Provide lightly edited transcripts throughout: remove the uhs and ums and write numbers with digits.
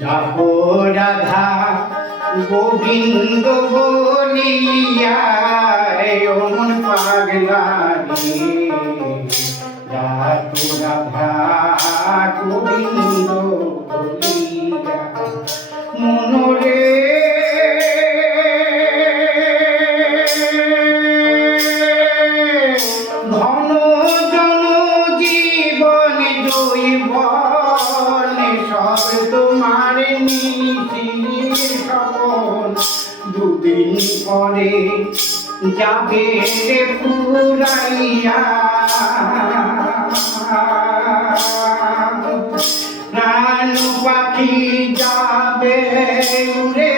যাবো রাধা গোবিন্দ বলিয়া মন পাগলা রে যাবো রাধা গোবিন্দ বলিয়া মনরে ধন জন জীবন জৈবন সব তোমার নিশির সবন দুদিন পরে যাবে রে ফুরাইয়া প্রাণ পাখি যাবে উড়ে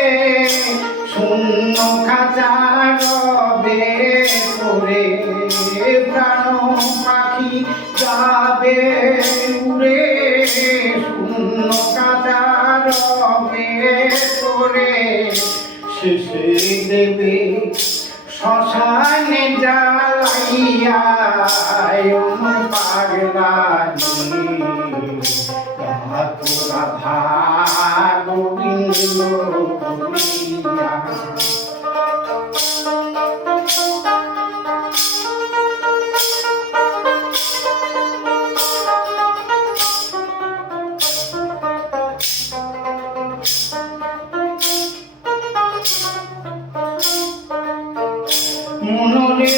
শূন্য খাঁচা রবে পড়ে প্রাণ পাখি যাবে উড়ে শূন্য খাঁচা রবে পড়ে শেষে দেবে শ্মশানে জ্বালাইয়া পাগলা রাধা গোবিন্দ বলিয়া মনরে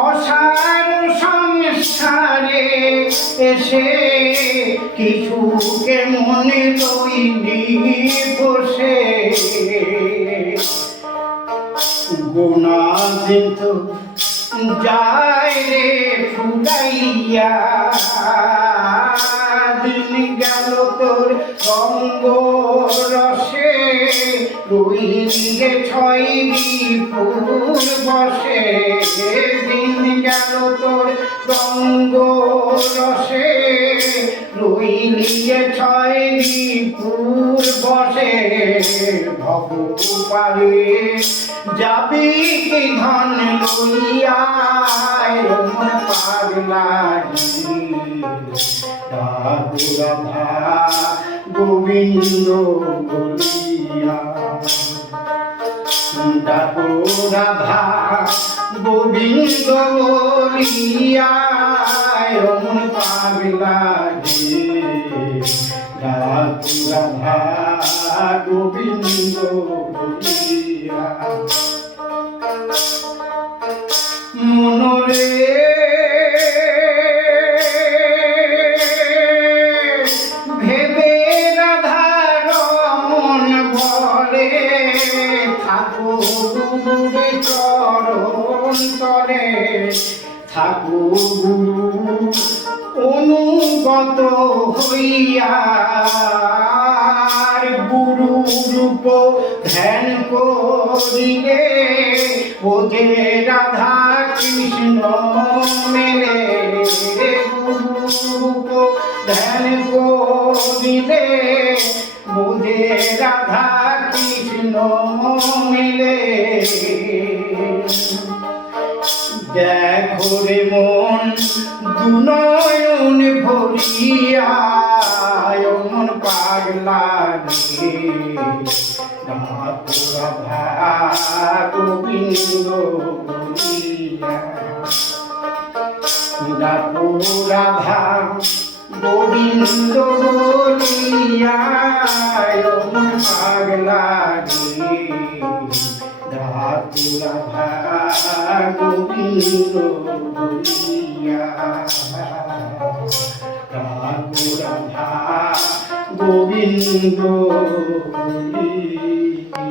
অসার সংসারে এসে কিছুকে মনে লইলি বসে গোনা দিন তো যায় রে ফুটাইয়া দিন গেল তোর রঙ্গ রসে রইলে ছয় বিপুর বসে দিন গেল তোর রঙ্গ রসে রইলিয়ে ছয় বিপুর বসে ভগবারে যাবি কি ধন লইয়া মন পাগলা রাধা গোবিন্দ বলিয়া ডাকো রাধা গোবিন্দ বলিয়া মন পাগলা ডাকো রাধা গোবিন্দ বলিয়া মনরে ভেবে রাধার মন বলে থাকো গুরুরে চরণ তলে থাকো গুরু অনুগত হইয়া গুরু রূপ ধ্যান করিলে ওজে রাধা কৃষ্ণ মেলে গুরু রূপ ধ্যান করিলে ওজে রাধা কৃষ্ণ মেলে দেখো রে মন দুনয়ন ভরিয়া মন পাগলা রে রাধা গোবিন্দ বলিয়া ডাকো রাধা গোবিন্দ বলিয়া মন পাগলা রে ডাকো রাধা গোবিন্দ বলিয়া ডাকো রাধা গোবিন্দ বলিয়া।